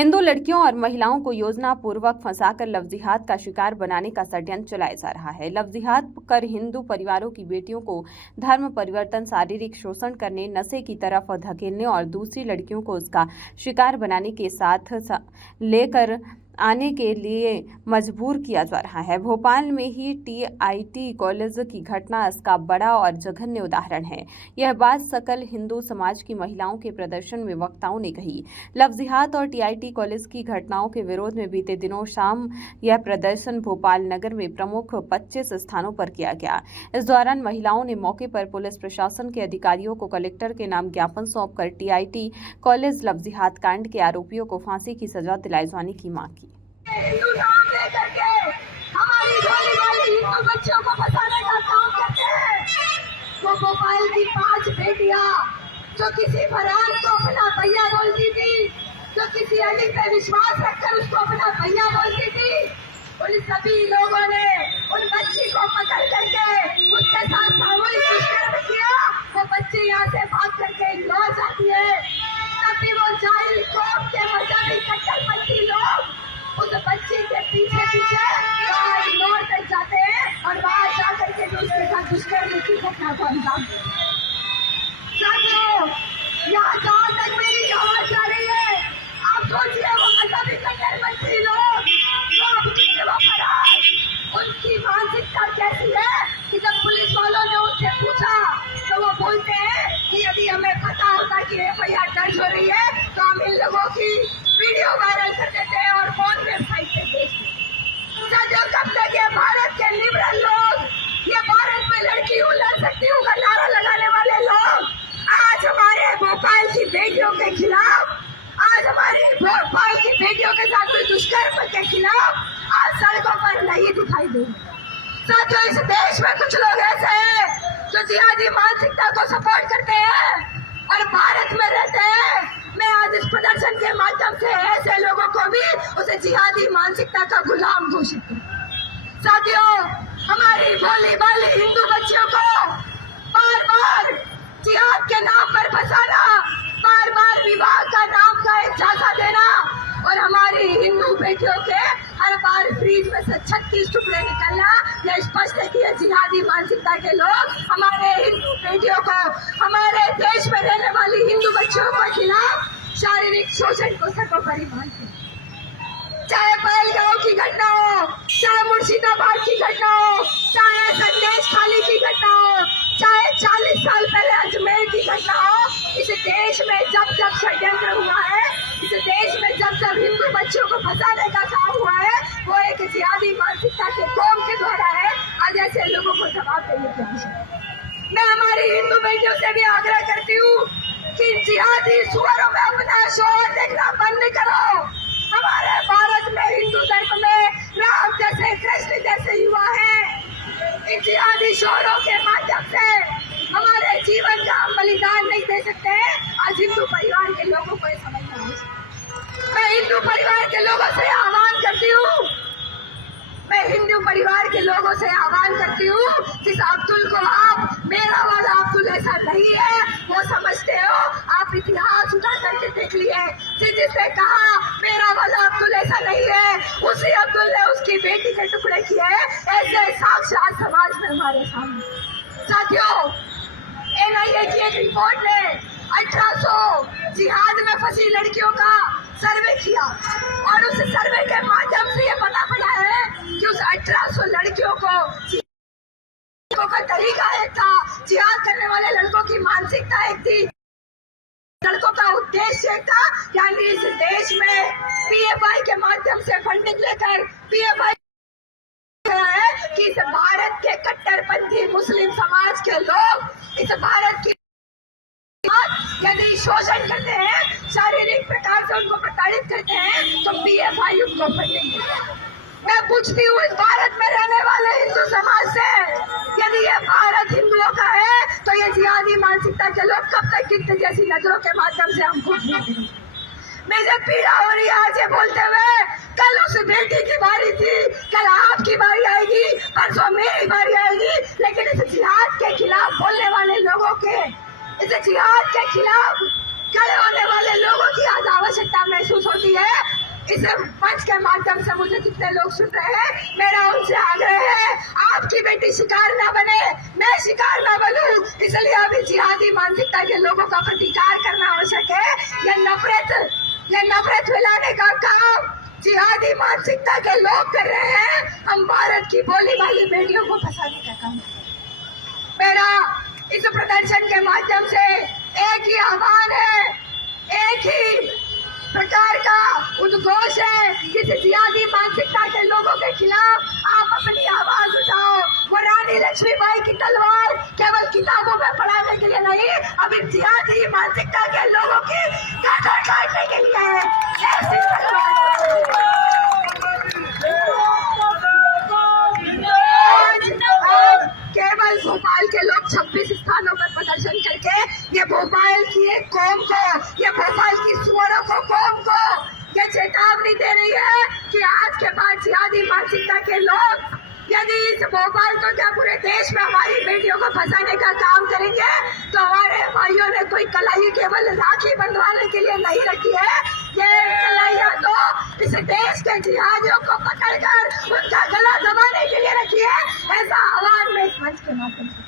हिंदू लड़कियों और महिलाओं को योजना पूर्वक फंसाकर लव जिहाद का शिकार बनाने का षड्यंत्र चलाया जा रहा है। लव जिहाद कर हिंदू परिवारों की बेटियों को धर्म परिवर्तन, शारीरिक शोषण करने, नशे की तरफ धकेलने और दूसरी लड़कियों को उसका शिकार बनाने के साथ लेकर आने के लिए मजबूर किया जा रहा है। भोपाल में ही टीआईटी कॉलेज की घटना इसका बड़ा और जघन्य उदाहरण है। यह बात सकल हिंदू समाज की महिलाओं के प्रदर्शन में वक्ताओं ने कही। लव जिहाद और टीआईटी कॉलेज की घटनाओं के विरोध में बीते दिनों शाम यह प्रदर्शन भोपाल नगर में प्रमुख 25 स्थानों पर किया गया। इस दौरान महिलाओं ने मौके पर पुलिस प्रशासन के अधिकारियों को कलेक्टर के नाम ज्ञापन सौंपकर टीआईटी कॉलेज लव जिहाद कांड के आरोपियों को फांसी की सजा दिलाए जाने की मांग की। हिंदू नाम लेकर के हमारी भोली भाली हिंदू बच्चियों को फंसाने का काम करते हैं। वो भोपाल की 5 बेटियां जो किसी फरहान को अपना भैया बोलती थी, जो किसी अली पे विश्वास रखकर उसको अपना भैया बोलती थी, उन सभी लोगों ने उन बच्ची को पकड़ करके उसके साथ सामूहिक दुष्कर्म किया। वो बच्ची यहाँ से भाग करके लौट जाती है, तभी वो जाहिल कौम के मजहबी कट्टरपंथी लोग उस बच्ची के पीछे पीछे लौट कर जाते हैं और वहां जाकर के उसके साथ दुष्कर्म की घटना को अंजाम देते हैं। साथियों, यहाँ जहाँ तक मेरी आवाज जा रही है, आप सोचिए वो मजहबी कट्टरपंथी लोग उनकी मानसिकता कैसी है कि जब पुलिस वालों ने उनसे पूछा तो वो बोलते हैं कि यदि हमें पता होता कि एफआईआर दर्ज हो रही है तो हम इन लोगों की वीडियो वायरल कर देते हैं और फोन वेबसाइट पे भेज देते। कब तक ये भारत के लिबरल लोग, ये भारत में लड़की हूँ लड़ सकती हूँ का नारा लगाने वाले लोग आज हमारे भोपाल की बेटियों के खिलाफ, आज हमारी भोपाल की बेटियों के साथ हुए दुष्कर्म के खिलाफ आज सड़कों पर नहीं दिखाई दे। साथियों, इस देश में कुछ लोग ऐसे हैं जो जिहादी मानसिकता को सपोर्ट करते हैं और भारत में रहते हैं। मैं आज इस प्रदर्शन के माध्यम से ऐसे लोगों को भी उसे जिहादी मानसिकता का गुलाम घोषित करूं। साथियों, हमारी भोली भाली हिंदू बच्चियों को बार बार जिहाद के नाम पर फंसाना, बार बार विवाह का नाम का एक झांसा देना और हमारी हिंदू बेटियों के हर बार फ्रीज में से 36 टुकड़े निकलना, यह स्पष्ट है कि ये जिहादी मानसिकता के लोग हमारे हिंदू बेटियों को, हमारे देश में रहने वाली हिंदू बच्चियों के खिलाफ शारीरिक शोषण को सर्वोपरि मानते हैं। चाहे पहलगांव की घटना हो, चाहे मुर्शिदाबाद की घटना हो, चाहे संदेश खाली की घटना हो, चाहे 40 साल पहले अजमेर की घटना हो, इस देश में जब जब षड्यंत्र हुआ है, इस देश में जब जब हिंदू बच्चों को फंसाने का काम हुआ है, वो एक जिहादी मानसिकता के कौम के द्वारा है। आज ऐसे लोगों को जवाब देने की आवश्यकता है। मैं हमारी हिंदू बेटियों से भी आग्रह करती हूँ कि जिहादी सुअरों में अपना शोर देखना बंद करो। हमारे भारत में हिंदू धर्म में राम जैसे, कृष्ण जैसे युवा है। इन जिहादी शोरों के माध्यम से हमारे जीवन का हम बलिदान नहीं दे सकते। आज हिंदू परिवार के लोगों को समझना है। मैं हिंदू परिवार के लोगों से आह्वान करती हूँ, मैं हिंदू परिवार के लोगों से आह्वान करती हूँ, जिस अब्दुल को आप मेरा वाला अब्दुल ऐसा नहीं है वो समझते हो, आप इतिहास उठा करके देख लिए। जिसने कहा मेरा वाला अब्दुल ऐसा नहीं है, उसी अब्दुल ने उसकी बेटी के टुकड़े किए। ऐसे साक्षात समाज में हमारे सामने। साथियों, एनआईए की एक रिपोर्ट ने 1800 जिहाद में फंसी लड़कियों का सर्वे किया और उस सर्वे के माध्यम से ये पता पड़ा है कि उस 1800 लड़कियों को का तरीका एक था, जिहाद करने वाले लड़कों की मानसिकता एक थी, लड़कों का उद्देश्य एक था, यानी इस देश में पीएफआई के माध्यम से फंडिंग लेकर पीएफआई है कि इस भारत के कट्टरपंथी मुस्लिम समाज के लोग इस भारत की यदि शोषण करते हैं, शारीरिक प्रकार से उनको प्रताड़ित करते हैं, तो पीएफआई उनको फंडिंग देते हैं। मैं पूछती हूँ इस भारत में रहने वाले हिंदू समाज से, यदि ये भारत हिंदुओं का है तो ये जिहादी मानसिकता के लोग कब तक कितने जैसी नजरों के माध्यम से हमको देखेंगे। मुझे पीड़ा हो रही है आज ये बोलते हुए। कल उस बेटी की बारी थी, कल आपकी बारी आएगी, परसों मेरी बारी आएगी, लेकिन इस जिहाद के खिलाफ बोलने वाले लोगों के, इस जिहाद के खिलाफ खड़े होने वाले लोगों की आज आवश्यकता महसूस होती है। इस मंच के माध्यम से मुझे जितने लोग सुन रहे हैं, मेरा उनसे आग्रह है, आपकी बेटी शिकार ना बने, मैं शिकार ना बनूं, इसलिए अभी जिहादी मानसिकता के लोगों का प्रतिकार करना आवश्यक है। ये नफरत फैलाने का काम जिहादी मानसिकता के लोग कर रहे हैं। हम भारत की बोली वाली बेटियों को फंसाने का काम कर रहे हैं। मेरा इस प्रदर्शन के माध्यम से एक ही आह्वान है, एक ही प्रकार का उद्घोष है कि जिहादी मानसिकता के लोगों के खिलाफ आप अपनी आवाज उठाओ। वो रानी लक्ष्मीबाई की तलवार केवल किताबों में पढ़ाने के लिए नहीं, अभी जिहादी मानसिकता के लोगों की गर्दन काटने के लिए है। ऐसी तलवार केवल भोपाल के लोग 26 स्थानों पर प्रदर्शन करके ये भोपाल की एक कौम को, ये भोपाल की सुअरों को, कौम को ये चेतावनी दे रही है कि आज के बाद जिहादी मानसिकता के लोग यदि इस भोपाल को क्या पूरे देश में हमारी बेटियों को फंसाने का काम करेंगे, तो हमारे भाइयों ने कोई कलाई केवल राखी बंधवाने के लिए नहीं रखी है। ये कलाइयां तो इस देश के जिहादियों को पकड़कर उनका गला दबाने के लिए रखी है। ऐसा आह्वान मैं इस मंच के माध्यम से